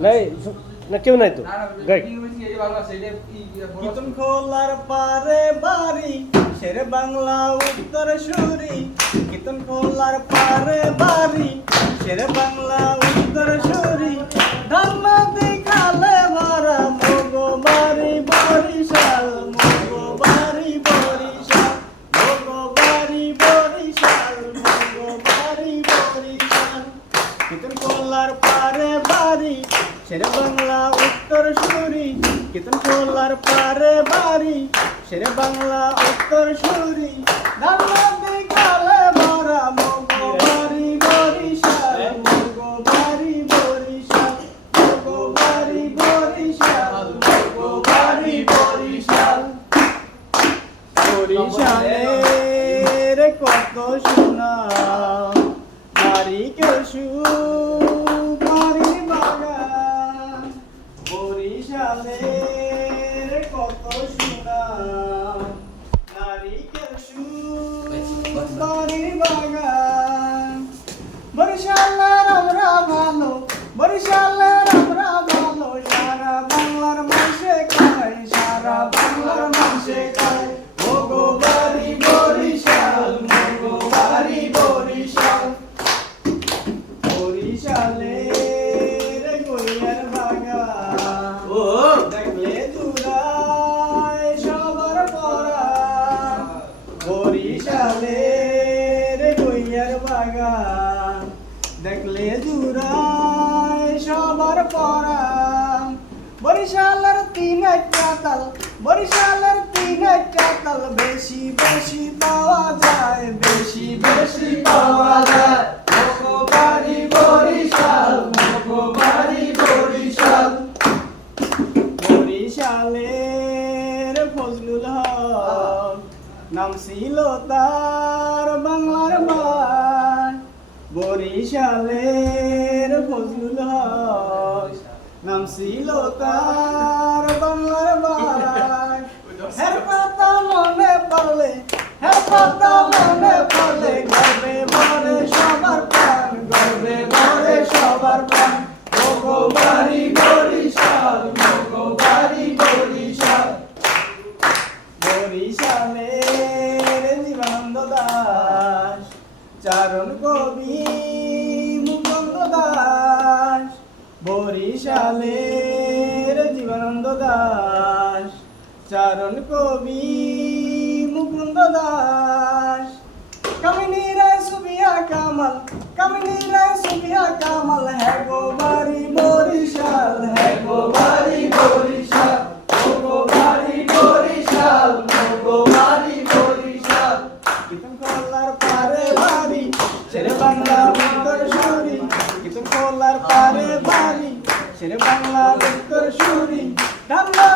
নাই না কেউ নাই তো। গাই কিতন খোলার পারে বাড়ি শের বাংলা উত্তর সুরি। কীর্তন খোলার পারে বাড়ি শের বাংলা খোলার পারে বাড়ি, শের বাংলা, উত্তর সুরি কিতন খোলার পারে বাড়ি, শের বাংলা, উত্তর সুরি। বরিশাল কত সোনা কেশু বাড়ি বাগান বরিশালের কত সোনা। নারী কেশু বাড়ি বাগান বরিশালের আমরা ভালো বরিশালের সবার বরিশালের তিন একটা তাল বরিশালের তিন একটা তাল বেশি বেশি পাওয়া যায়, বেশি বেশি পাওয়া যায়। বাড়ি বরিশাল বাড়ি বরিশাল। বরিশালের ফজলুল হক, নাম ছিল তার বাংলার বার বরিশালের ফজলুল হক। নাম ছিল তার বাংলার বার হের কথা মনে পড়লে, হের কথা মনে পড়লে গর্বে ভরে সবার প্রাণ, গর্বে ভরে সবার প্রাণ। মগো বাড়ি বরিশাল মগো বাড়ি বরিশাল। বরিশালের জীবনানন্দ দাস, চারণ কবি মুকুন্দ দাস বরিশালের জীবনানন্দ দাস, চারণ কবি মুকুন্দ দাস। কামিনী রায় সুবিয়া কামাল কামিনী রায় সুবিয়া কামাল হ্যাঁ গো বাড়ি বরিশাল হ্যাঁ গো বাড়ি বরিশাল গো বাড়ি বরিশাল গো বাড়ি পারে বাড়ি ছেড়ে বাংলা উত্তর সুরি কিতন কলার পারে বাড়ি বাংলা লোকের সুরি ডান্ডা